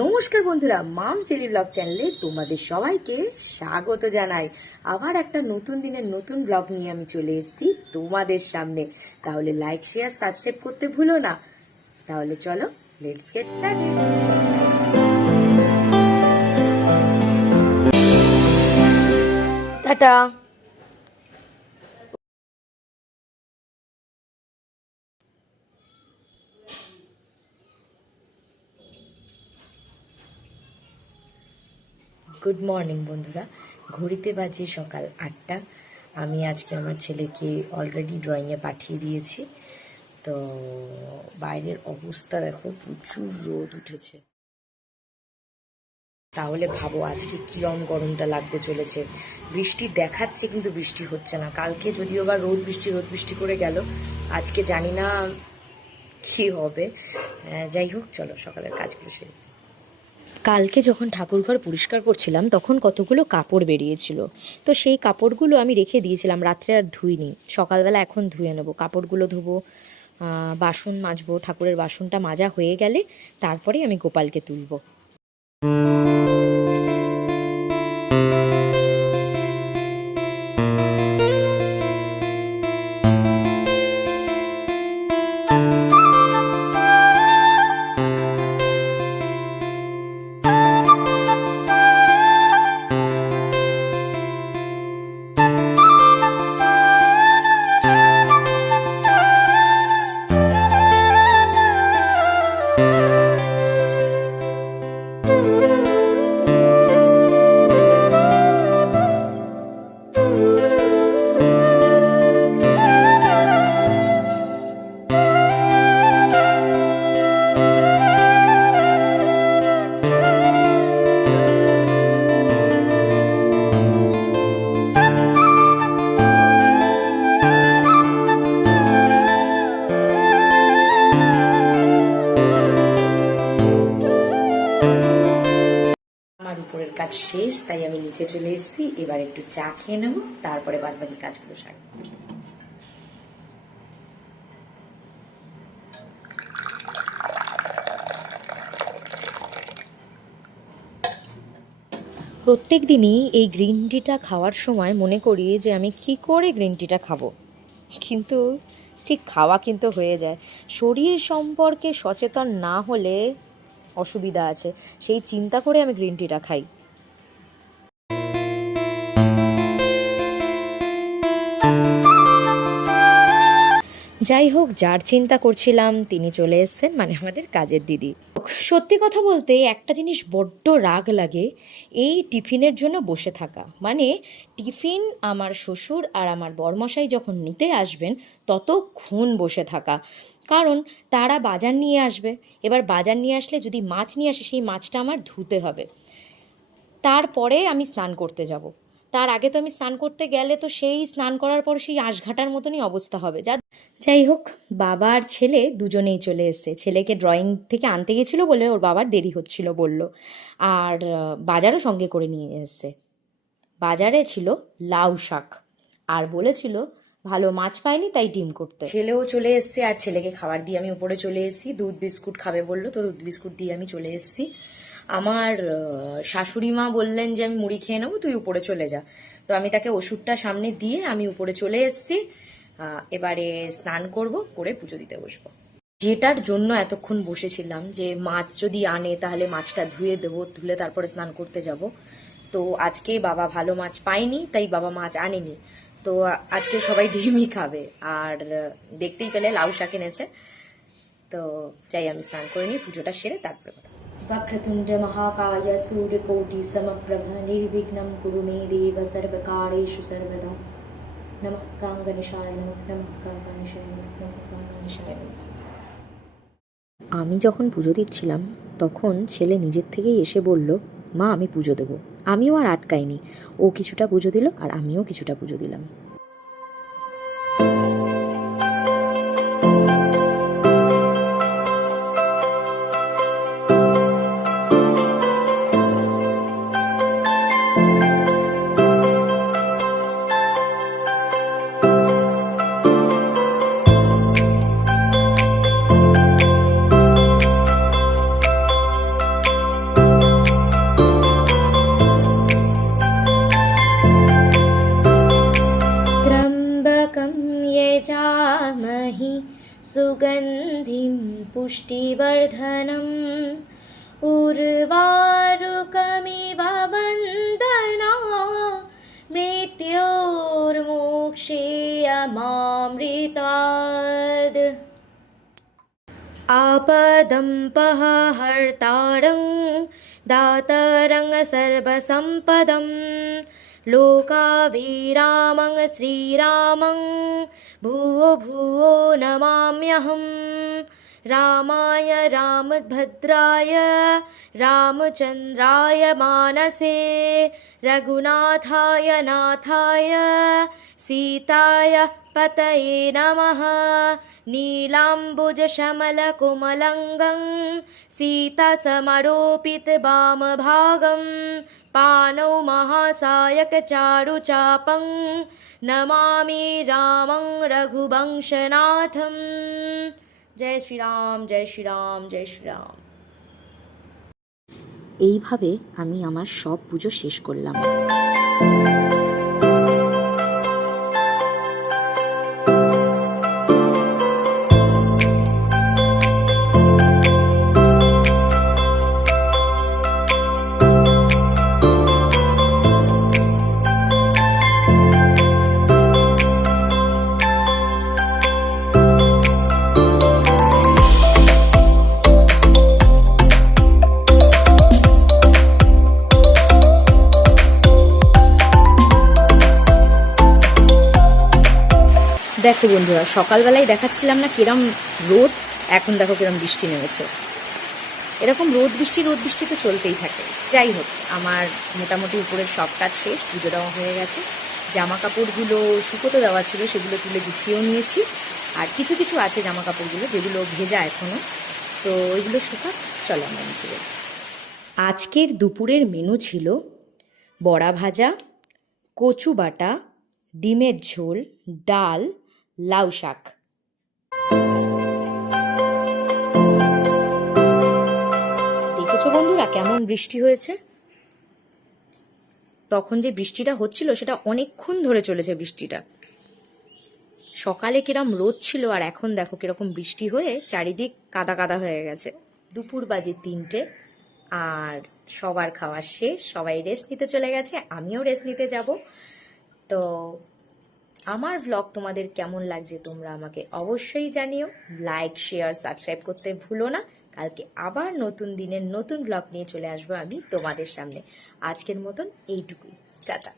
নমস্কার বন্ধুরা, মাম cherry blog চ্যানেলে তোমাদের সবাইকে স্বাগত জানাই। আবার একটা নতুন দিনের নতুন ব্লগ নিয়ে আমি চলে এসেছি তোমাদের সামনে। তাহলে লাইক, শেয়ার, সাবস্ক্রাইব করতে ভুলো না। তাহলে চলো, let's get started. Tata. Good morning বন্ধুরা, ঘড়িতে বাজে সকাল 8টা। আমি আজকে আমার ছেলেকে অলরেডি ড্রয়িংয়ে পাঠিয়ে দিয়েছি। তো বাইরের অবস্থা দেখো, প্রচুর রোদ উঠেছে। তাহলে ভাবো আজকে কিরম গরমটা লাগতে চলেছে। বৃষ্টি দেখাচ্ছে কিন্তু বৃষ্টি হচ্ছে না। কালকে যদিও বা রোদ বৃষ্টি করে গেল, আজকে জানি না কি হবে। যাই হোক, চলো সকালের কাজগুলো সেরে। কালকে যখন ঠাকুরঘর পরিষ্কার করছিলাম তখন কতগুলো কাপড় বেরিয়েছিল। তো সেই কাপড়গুলো আমি রেখে দিয়েছিলাম, রাত্রে আর ধুইনি। সকালবেলা এখন ধুয়ে নেবো, কাপড়গুলো ধুবো, বাসন মাজবো। ঠাকুরের বাসনটা মাজা হয়ে গেলে তারপরে আমি গোপালকে তুলবো। উপরের কাজ শেষ, তাই আমি নিচে চলে এসেছি। এবার একটু চা খেয়ে নেবো, তারপরে বাদ বাকি কাজগুলো সারবো। প্রত্যেক দিনই এই গ্রিন টিটা খাওয়ার সময় মনে করি যে আমি কি করে গ্রিন টিটা খাবো, কিন্তু ঠিক খাওয়া কিন্তু হয়ে যায়। শরীর সম্পর্কে সচেতন না হলে অসুবিধা আছে, সেই চিন্তা করে আমি গ্রিন টিটা খাই। যাই হোক, যার চিন্তা করছিলাম তিনি চলে এসেছেন, মানে আমাদের কাজের দিদি। সত্যি কথা বলতে একটা জিনিস বড্ড রাগ লাগে, এই টিফিনের জন্য বসে থাকা। মানে টিফিন আমার শ্বশুর আর আমার বরমশাই যখন নিতে আসবেন ততক্ষণ বসে থাকা। কারণ তারা বাজার নিয়ে আসবে, এবার বাজার নিয়ে আসলে যদি মাছ নিয়ে আসে সেই মাছটা আমার ধুতে হবে, তারপরে আমি স্নান করতে যাব। তার আগে তো আমি স্নান করতে গেলে তো সেই স্নান করার পর সেই আঁশঘাটার মতনই অবস্থা হবে। যাই হোক, বাবা আর ছেলে দুজনেই চলে এসছে। ছেলেকে ড্রয়িং থেকে আনতে গেছিলো বলে ওর বাবার দেরি হচ্ছিল বলল, আর বাজারও সঙ্গে করে নিয়ে এসছে। বাজারে ছিল লাউ শাক, আর বলেছিল ভালো মাছ পায়নি তাই ডিম করতে। ছেলেও চলে এসছে, আর ছেলেকে খাবার দিয়ে আমি উপরে চলে এসেছি। দুধ বিস্কুট খাবে বললো, তো দুধ বিস্কুট দিয়ে আমি চলে এসেছি। আমার শাশুড়ি মা বললেন যে আমি মুড়ি খেয়ে নেবো, তুই উপরে চলে যা। তো আমি তাকে ওষুধটা সামনে দিয়ে আমি উপরে চলে এসেছি। এবারে স্নান করব, করে পুজো দিতে বসবো। যেটার জন্য এতক্ষণ বসেছিলাম, যে মাছ যদি আনে তাহলে মাছটা ধুয়ে দেবো, ধুলে তারপরে স্নান করতে যাব। তো আজকে বাবা ভালো মাছ পায়নি, তাই বাবা মাছ আনেনি। তো আজকে সবাই ডিমই খাবে, আর দেখতেই পেলে লাউ শাক এনেছে। তো চাই আমি স্নান করে নিই, পুজোটা সেরে তারপরে কথা। वक्रतुण्ड महाकाय सूर्यकोटि समप्रभ निर्विघ्नं कुरु मे देव सर्वकारेषु सर्वदा। नमः काङ्गणेशाय नमः, नमः काङ्गणेशाय नमः, नमः काङ्गणेशाय नमः। আমি যখন পুজো দিচ্ছিলাম তখন ছেলে নিজের থেকেই এসে বলল, মা আমি পুজো দেবো। আমিও আর আটকাইনি, ও কিছুটা পুজো দিল আর আমিও কিছুটা পুজো দিলাম। पुष्टिवर्धनम् उर्वारुकमिव वन्दना मृत्योर्मोक्षेयमामृतात् आपदं दातरं सर्वसम्पदं लोकाभिरामं श्रीरामं भुवो भुवो नमाम्यहम् रामाय रामभद्राय रामचन्द्राय मानसे रघुनाथाय नाथाय सीताय पतये नमः नीलाम्बुजशमलकोमलङ्गं सीतासमरोपितवामभागं पाणौ महासायकचारुचापं नमामि रामं रघुवंशनाथम्। জয় শ্রীরাম, জয় শ্রীরাম, জয় শ্রীরাম। এইভাবে আমি আমার সব পুজো শেষ করলাম। দেখো বন্ধুরা, সকালবেলায় দেখাচ্ছিলাম না কিরম রোদ, এখন দেখো কিরম বৃষ্টি নেমেছে। এরকম রোদ বৃষ্টি তো চলতেই থাকে। যাই হোক, আমার মোটামুটি উপরের সব কাজ শেষ, পুজো দেওয়া হয়ে গেছে। জামা কাপড়গুলো শুকোতে দেওয়া ছিল, সেগুলো তুলে গুছিয়েও নিয়েছি। আর কিছু কিছু আছে জামা কাপড়গুলো যেগুলো ভেজা এখনও, তো ওইগুলো শুকা। চলো আমরা নিচে যাই। আজকের দুপুরের মেনু ছিল বড়া ভাজা, কচু বাটা, ডিমের ঝোল, ডাল, লাউ শাক। দেখেছো বন্ধুরা কেমন বৃষ্টি হয়েছে? তখন যে বৃষ্টিটা হচ্ছিল সেটা অনেকক্ষণ ধরে চলেছে বৃষ্টিটা। সকালে কিরম রোদ ছিল আর এখন দেখো কিরকম বৃষ্টি হয়ে চারিদিক কাদা কাদা হয়ে গেছে। দুপুর বাজে 3টে আর সবার খাওয়া শেষ, সবাই রেস্ট নিতে চলে গেছে, আমিও রেস্ট নিতে যাব। তো আমার ব্লগ তোমাদের কেমন লাগছে তোমরা আমাকে অবশ্যই জানিও। লাইক, শেয়ার, সাবস্ক্রাইব করতে ভুলো না। কালকে আবার নতুন দিনের নতুন ব্লগ নিয়ে চলে আসবো আমি তোমাদের সামনে। আজকের মতন এইটুকুই, টাটা।